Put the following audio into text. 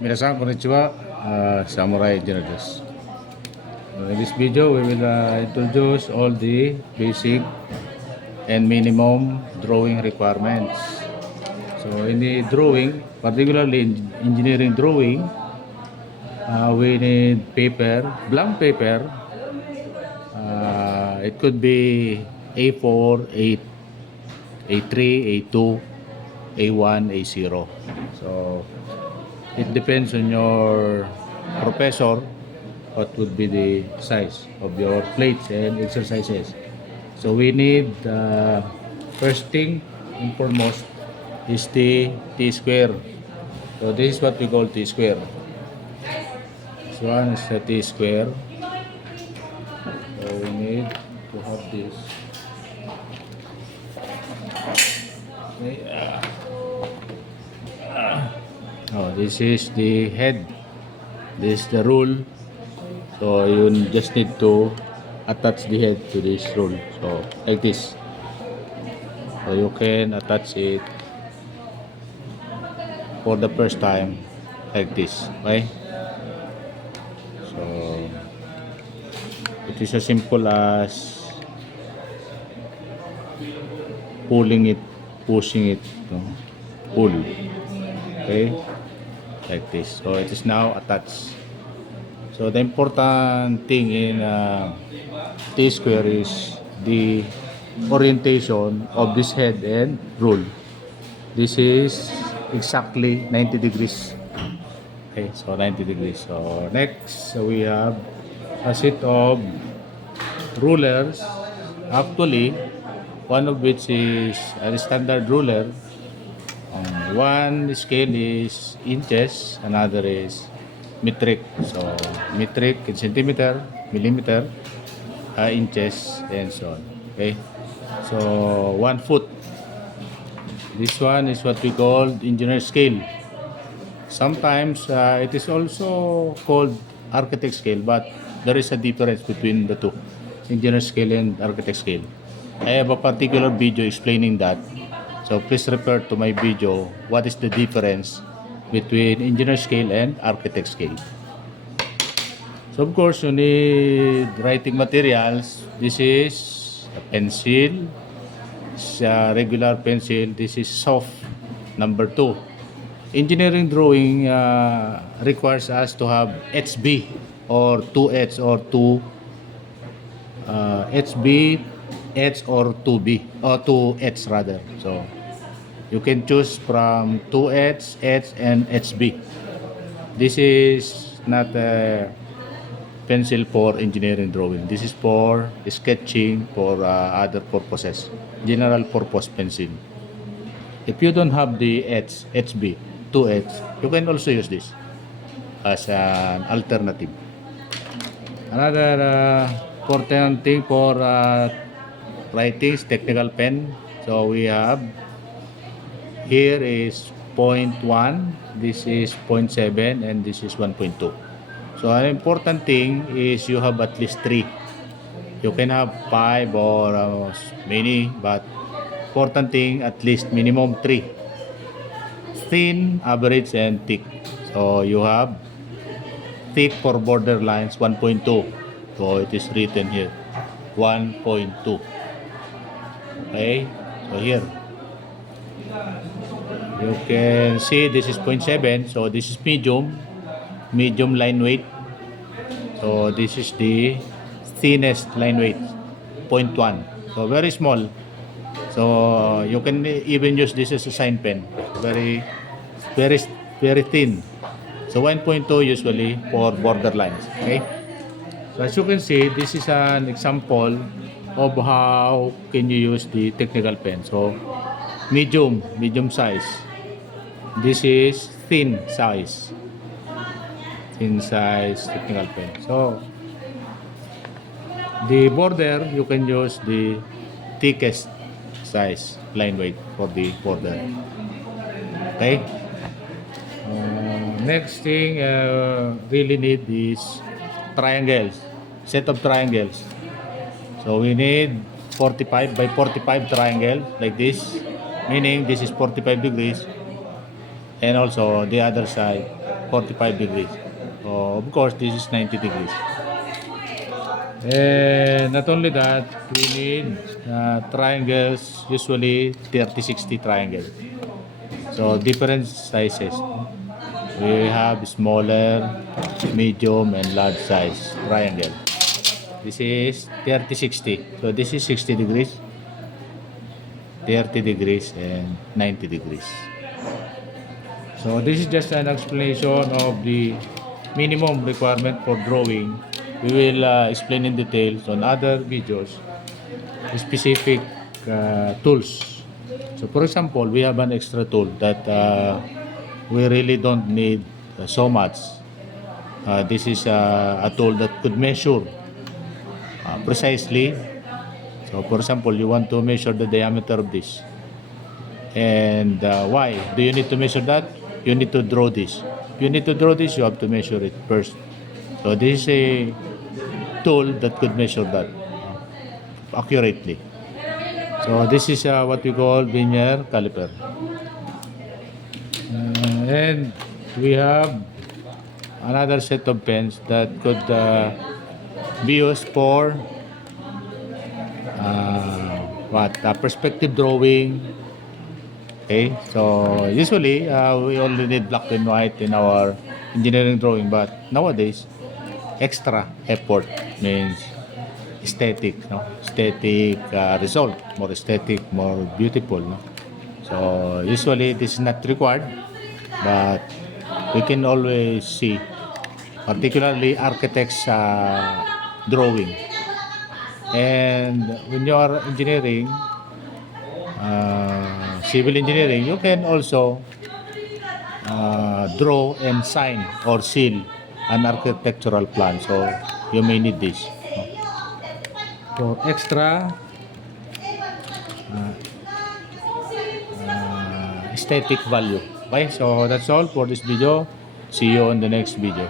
Minasan konnichiwa, Samurai Generals. In this video, we will introduce all the basic and minimum drawing requirements. So in the drawing, particularly in engineering drawing, we need paper, blank paper. It could be A4, A3, A2, A1, A0. So it depends on your professor what would be the size of your plates and exercises. So we need first thing and foremost is the T-square. So this is what we call T-square. This one is the T-square. So we need to have this. Okay. This is the head. This is the rule. So you just need to attach the head to this rule. So like this. So you can attach it for the first time like this. Okay? So it is as simple as pulling it, pushing it, pull. Okay? Like this. So it is now attached. So the important thing in T-square is the orientation of this head and rule. This is exactly 90 degrees. Okay, so 90 degrees. So next, we have a set of rulers. Actually, one of which is a standard ruler. One scale is inches, another is metric. So metric in centimeter, millimeter, inches, and so on. Okay, so 1 foot. This one is what we call engineer scale. Sometimes it is also called architect scale, but there is a difference between the two, engineer scale and architect scale. I have a particular video explaining that. So please refer to my video what is the difference between engineer scale and architect scale. So of course you need writing materials. This is a pencil, it's a regular pencil. This is soft number 2. Engineering drawing requires us to have HB or 2H or 2 HB, H or 2B or 2H rather. So you can choose from 2H, H, and HB. This is not a pencil for engineering drawing. This is for sketching, for other purposes. General purpose pencil. If you don't have the HB, 2H, you can also use this as an alternative. Another important thing for writing is technical pen. So we have here is 0.1, this is 0.7, and this is 1.2. So an important thing is you have at least 3. You can have 5 or many, but important thing at least minimum 3. Thin, average, and thick. So you have thick for border lines 1.2. So it is written here 1.2. Okay, so here you can see this is 0.7. So this is medium line weight. So this is the thinnest line weight, 0.1. So very small. So you can even use this as a sign pen. Very thin. So 1.2 usually for border lines. Okay. So as you can see, this is an example of how can you use the technical pen. So medium size. This is thin size technical pen. So the border, you can use the thickest size line weight for the border. Okay. Next thing really need is triangles, set of triangles. So we need 45 by 45 triangle like this, meaning this is 45 degrees. and also the other side 45 degrees. So of course this is 90 degrees. And not only that, we need triangles, usually 30-60 triangle. So different sizes. We have smaller, medium, and large size triangle. This is 30-60. So this is 60 degrees, 30 degrees, and 90 degrees. So this is just an explanation of the minimum requirement for drawing. We will explain in details on other videos specific tools. So for example, we have an extra tool that we really don't need so much. This is a tool that could measure precisely. So for example, you want to measure the diameter of this. And why? Do you need to measure that? You need to draw this. If you need to draw this, you have to measure it first. So this is a tool that could measure that accurately. So this is what we call vernier caliper. And we have another set of pens that could be used for perspective drawing. Okay, so usually we only need black and white in our engineering drawing, but nowadays extra effort means aesthetic, no? Aesthetic result, more aesthetic, more beautiful, no? So usually this is not required, but we can always see, particularly architects drawing. And when you are engineering, civil engineering, you can also draw and sign or seal an architectural plan. So you may need this for extra aesthetic value. Okay, so that's all for this video. See you on the next video.